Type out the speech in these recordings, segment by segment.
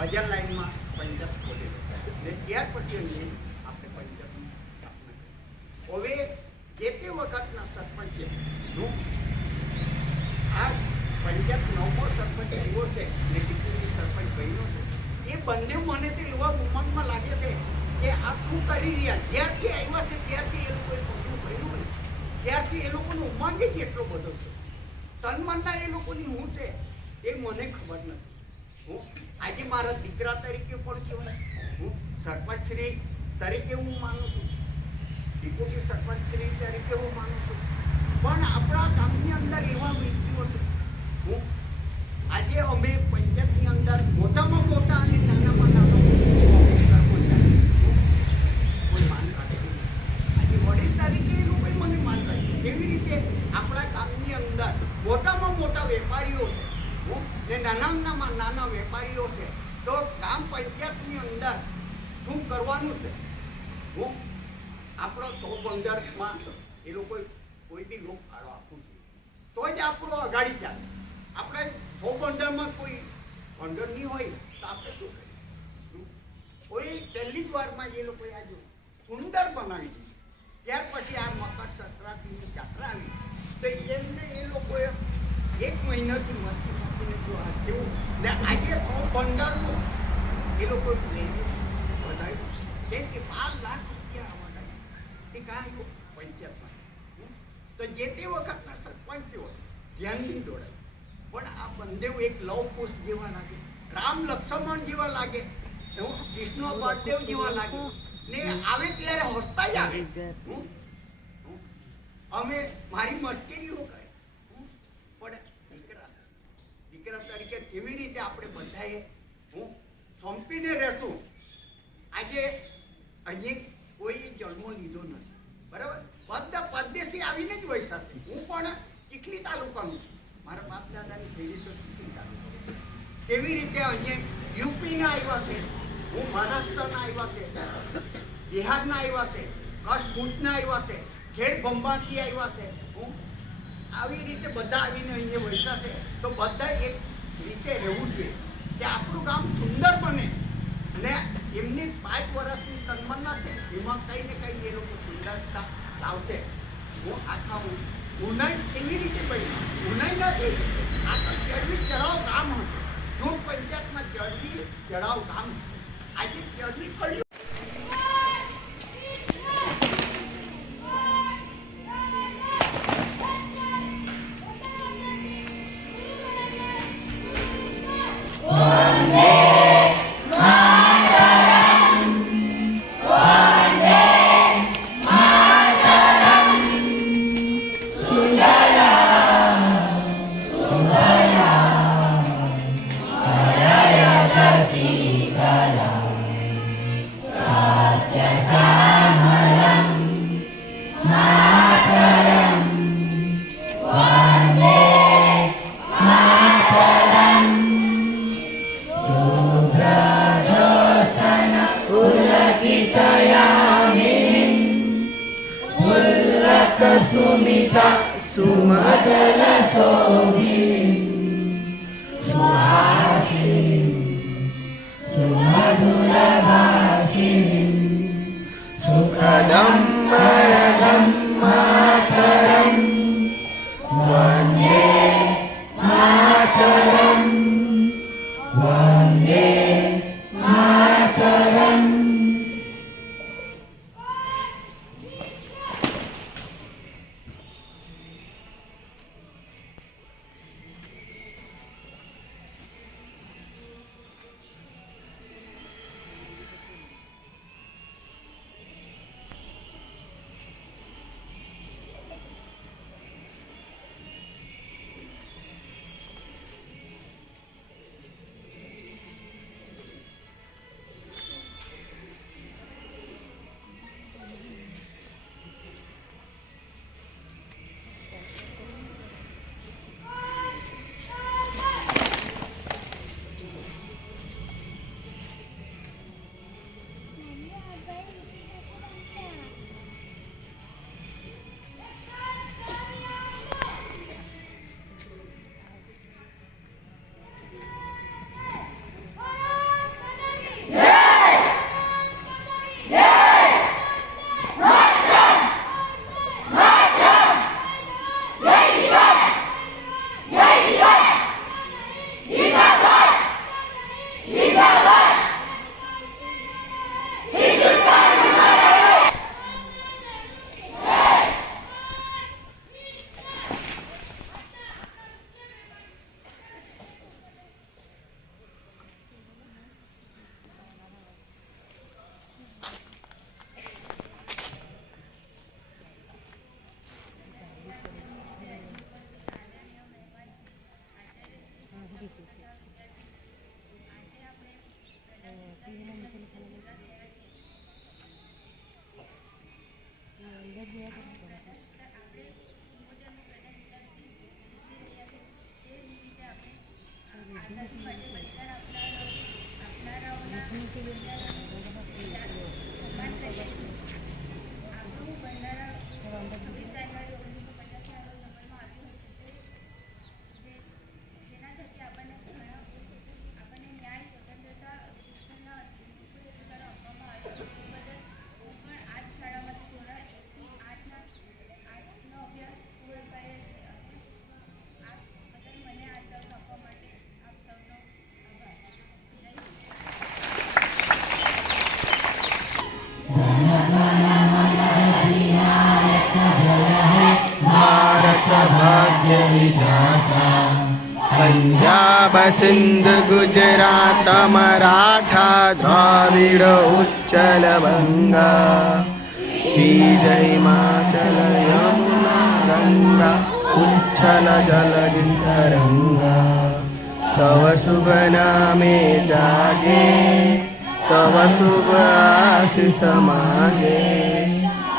બજાર લાઈનમાં પંચાયત ખોલી ને ત્યાર પછી આપણે પંચાયતની સ્થાપના કરી. હવે જે તે વખતના સરપંચે આ પંચાયત નવમો સરપંચ આવ્યો છે ને ટીપુની સરપંચ બન્યો છે, એ બંને મને તો એવા ઉમંગમાં લાગે છે કે આ શું કરી રહ્યા. જ્યારથી આવ્યા છે ત્યારથી એ લોકોએ પગલું ભર્યું ને પાછી એ લોકોનો ઉમંગ જ એટલો બધો છે. તન મનના એ લોકોની હું છે એ મને ખબર નથી. હું આજે મારા દીકરા તરીકે પણ કહેવાય, હું સરપંચશ્રી તરીકે હું માનું છું, ડિપ્યુટી સરપંચશ્રી તરીકે હું માનું છું. પણ આપણા ગામની અંદર એવા વ્યક્તિઓ છે, હું આજે અમે પંચાયતની અંદર મોટામાં મોટા અને નાનામાં નાનો કોઈ માન રાખે. આજે વડીલ તરીકે એ લોકોએ મને માન રાખ્યું. કેવી રીતે આપણા ગામની અંદર મોટામાં મોટા વેપારીઓ છે, હું ને નાનામાં નાના વેપારીઓ છે, તો ગામ પંચાયતની અંદર શું કરવાનું છે, હું આપણો સૌ બંદરમાં એ લોકો કોઈ બી લોક ફાળો આપવું જોઈએ તો જ આપણો અગાડી ચાલે. આપણે સૌ બંદરમાં કોઈ બંદર નહીં હોય તો આપણે શું કરીએ? કોઈ પહેલી જ વારમાં એ લોકોએ આજે સુંદર બનાવી દીધી. ત્યાર પછી આ મકર સંક્રાંતિની જાત્રા આવી તો એમને એ લોકોએ એક મહિનાથી મચીને જો આ કેવું ને આજે સૌ બંદરનું એ લોકો વધાર્યું કેમ કે 12 લાખ રૂપિયા વધાર્યું એ કાંઈ પંચાયતમાં. તો જે તે વખતના સરપંચો ધ્યાન નહીં દોડાય, પણ આ બંદેવ એક લવ કુશ જેવા લાગે, રામ લક્ષ્મણ જેવા લાગે, કૃષ્ણ બળદેવ જેવા લાગે ને આવે ત્યારે હસતા જ આવે. અમે મારી મસ્કરીઓ કરે પણ દીકરા તરીકે કેવી રીતે આપણે બધાએ હું સંપીને રહેશું. આજે અહીંયા કોઈ જન્મ લીધો નથી, બરાબર? બધા પરદેશી આવીને જ વૈસાશે. હું પણ ચીખલી તાલુકાનું છું, મારા બાપ દાદાની પેઢી તો ચીખલી તાલુકા. કેવી રીતે અહીંયા યુપીના આવ્યા છે, હું મહારાષ્ટ્રના આવ્યા છે, બિહારના આવ્યા છે, કચ્છ ભુજના આવ્યા છે, ખેડ બંબાથી આવ્યા છે. હું આવી રીતે બધા આવીને અહીંયા વૈસાશે તો બધા એક રીતે રહેવું જોઈએ કે આપણું ગામ સુંદર બને. અને એમની 5 વર્ષની તન્મના છે, એમાં કંઈ ને કંઈ એ લોકો સુંદરતા લાવશે. હું આખા ઉનાઈ કેવી રીતે બન્યું? ઉનાઈ નથી, આખા ચરબી ચઢાવ ગામ હતું. જૂન પંચાયતમાં ચરબી ચઢાવ ગામ, આજે ચરબી પડ્યું. सुमिता सुमदल शोभिनी सुहासिनी सुमधुर भासिनी सुखदं वरदं मातरं वन्दे मातरं वन्दे मातरम्. પંજાબ સિંધ ગુજરાત મરાઠા દ્રાવિડ ઉચ્ચલ બંગા વિજય હિમાચલ યમુના ગંગા ઉચ્છલ જલધિ તરંગા તવ શુભ નામે જાગે तव शुभ आशीष मागे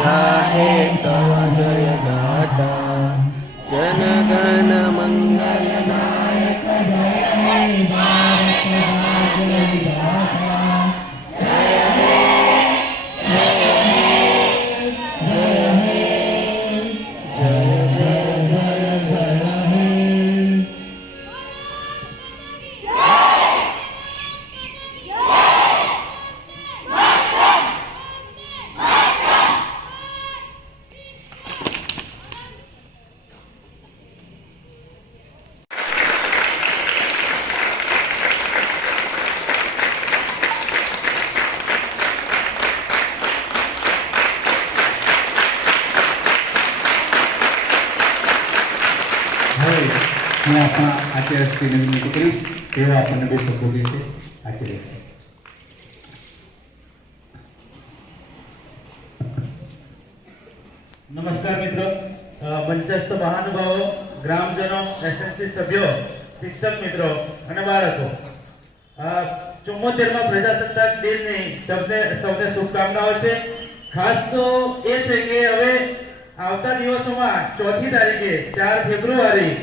गाहे तव जय गाथा जन गण मंगल नायक जय हे भारत भाग्य विधाता जय हे जय हे जय जय जय जय हे હું આપણા આચાર્યશ્રીને વિનંતી કરીશ તેઓ આપણને બે શબ્દો કહેશે. આચાર્ય નમસ્કાર મિત્રો, મંચસ્થ મહાનુભાવો, ગ્રામજનો, એસએસટી સભ્યો, શિક્ષક મિત્રો અને બાળકો, 74મા પ્રજાસત્તાક દિનની સૌને શુભકામનાઓ છે. ખાસ તો એ છે કે હવે આવતા દિવસોમાં 4મી તારીખે 4 ફેબ્રુઆરી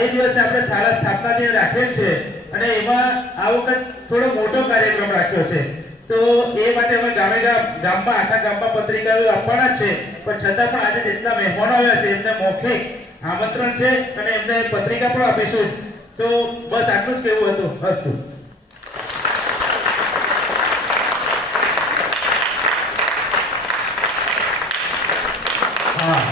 એ દિવસે આપણે શાળા સ્થાપના દિન રાખેલ છે અને એમાં આ વખત થોડો મોટો કાર્યક્રમ રાખ્યો છે. તો એ માટે અમે ગામમાં આખા ગામમાં પત્રિકાઓ આપવાના છે, પણ છતાં પણ આજે જેટલા મહેમાનો આવ્યા છે એમને મૌખિક આમંત્રણ છે અને એમને પત્રિકા પણ આપીશું. તો બસ આટલું જ કહેવું હતું. અસ્તુ.